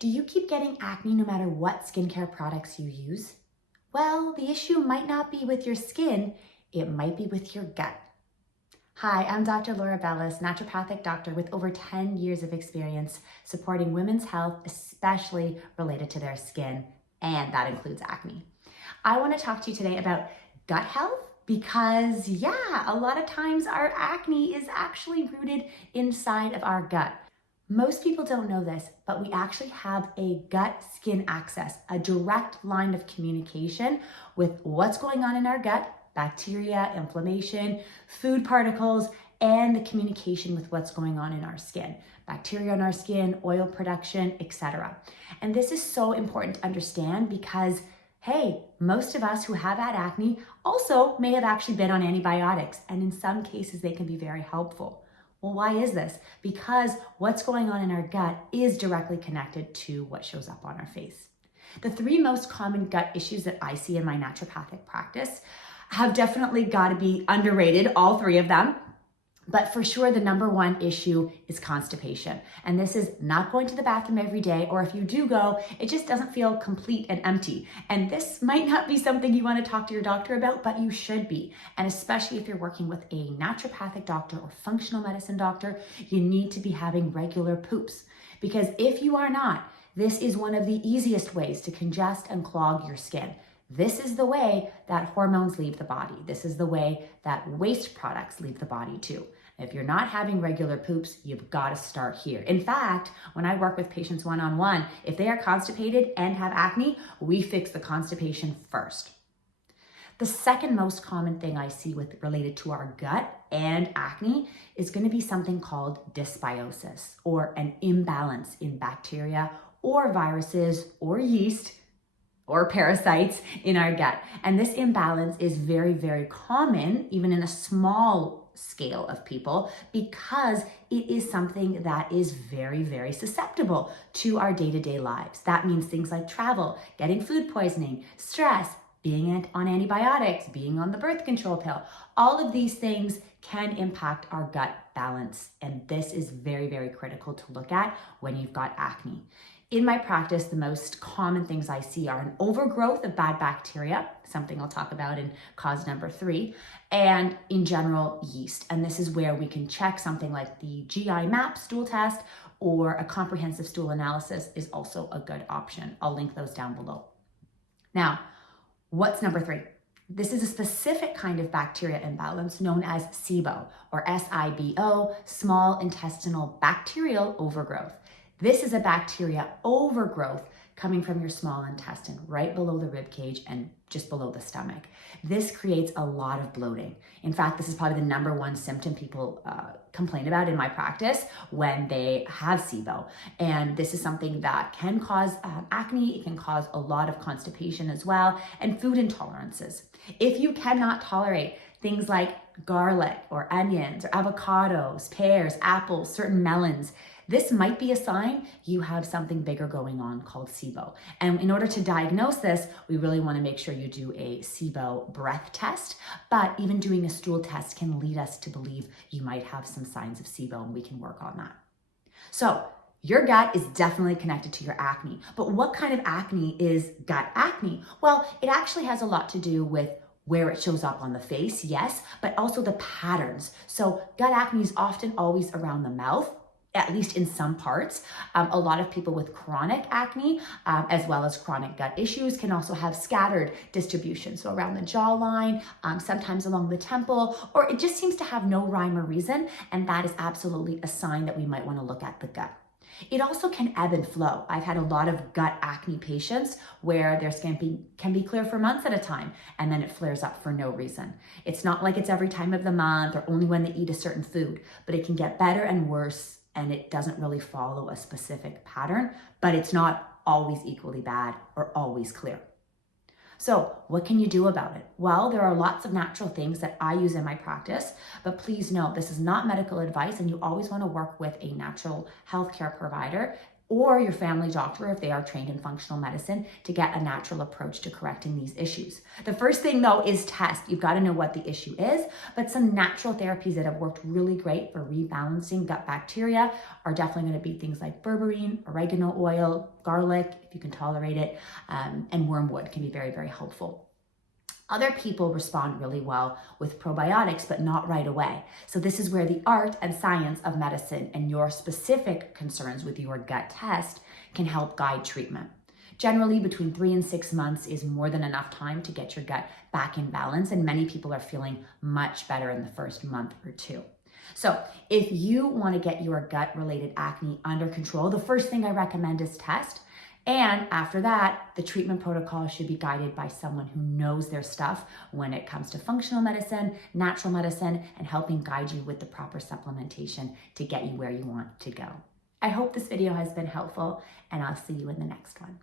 Do you keep getting acne no matter what skincare products you use? Well, the issue might not be with your skin, it might be with your gut. Hi, I'm Dr. Laura Bellis, naturopathic doctor with over 10 years of experience supporting women's health, especially related to their skin, and that includes acne. I want to talk to you today about gut health because, a lot of times our acne is actually rooted inside of our gut. Most people don't know this, but we actually have a gut-skin axis, a direct line of communication with what's going on in our gut, bacteria, inflammation, food particles, and the communication with what's going on in our skin, bacteria in our skin, oil production, etc. And this is so important to understand because, hey, most of us who have had acne also may have actually been on antibiotics, and in some cases they can be very helpful. Well, why is this? Because what's going on in our gut is directly connected to what shows up on our face. The three most common gut issues that I see in my naturopathic practice have definitely got to be underrated, all three of them. But for sure, the number one issue is constipation. And this is not going to the bathroom every day, or if you do go, it just doesn't feel complete and empty. And this might not be something you want to talk to your doctor about, but you should be. And especially if you're working with a naturopathic doctor or functional medicine doctor, you need to be having regular poops. Because if you are not, this is one of the easiest ways to congest and clog your skin. This is the way that hormones leave the body. This is the way that waste products leave the body too. If you're not having regular poops, you've got to start here. In fact, when I work with patients one-on-one, if they are constipated and have acne, we fix the constipation first. The second most common thing I see related to our gut and acne is going to be something called dysbiosis, or an imbalance in bacteria or viruses or yeast or parasites in our gut. And this imbalance is very, very common, even in a small scale of people, because it is something that is very, very susceptible to our day-to-day lives. That means things like travel, getting food poisoning, stress, being on antibiotics, being on the birth control pill. All of these things can impact our gut balance. And this is very, very critical to look at when you've got acne. In my practice, the most common things I see are an overgrowth of bad bacteria, something I'll talk about in cause number 3, and in general, yeast. And this is where we can check something like the GI map stool test, or a comprehensive stool analysis is also a good option. I'll link those down below. Now, what's number 3? This is a specific kind of bacteria imbalance known as SIBO, or SIBO, small intestinal bacterial overgrowth. This is a bacteria overgrowth coming from your small intestine, right below the rib cage and just below the stomach. This creates a lot of bloating. In fact, this is probably the number one symptom people complain about in my practice when they have SIBO. And this is something that can cause acne. It can cause a lot of constipation as well, and food intolerances. If you cannot tolerate things like garlic or onions or avocados, pears, apples, certain melons, this might be a sign you have something bigger going on called SIBO. And in order to diagnose this, we really want to make sure you do a SIBO breath test, but even doing a stool test can lead us to believe you might have some signs of SIBO, and we can work on that. So your gut is definitely connected to your acne, but what kind of acne is gut acne? Well, it actually has a lot to do with where it shows up on the face, yes, but also the patterns. So gut acne is often always around the mouth, at least in some parts. A lot of people with chronic acne, as well as chronic gut issues, can also have scattered distribution. So around the jawline, sometimes along the temple, or it just seems to have no rhyme or reason. And that is absolutely a sign that we might want to look at the gut. It also can ebb and flow. I've had a lot of gut acne patients where their skin can be clear for months at a time, and then it flares up for no reason. It's not like it's every time of the month or only when they eat a certain food, but it can get better and worse, and it doesn't really follow a specific pattern, but it's not always equally bad or always clear. So what can you do about it? Well, there are lots of natural things that I use in my practice, but please note this is not medical advice, and you always want to work with a natural healthcare provider or your family doctor if they are trained in functional medicine to get a natural approach to correcting these issues. The first thing though is test. You've got to know what the issue is, but some natural therapies that have worked really great for rebalancing gut bacteria are definitely going to be things like berberine, oregano oil, garlic, if you can tolerate it, and wormwood can be very, very helpful. Other people respond really well with probiotics, but not right away. So this is where the art and science of medicine and your specific concerns with your gut test can help guide treatment. Generally, between 3 and 6 months is more than enough time to get your gut back in balance, and many people are feeling much better in the first month or 2. So if you want to get your gut-related acne under control, the first thing I recommend is test. And after that, the treatment protocol should be guided by someone who knows their stuff when it comes to functional medicine, natural medicine, and helping guide you with the proper supplementation to get you where you want to go. I hope this video has been helpful, and I'll see you in the next one.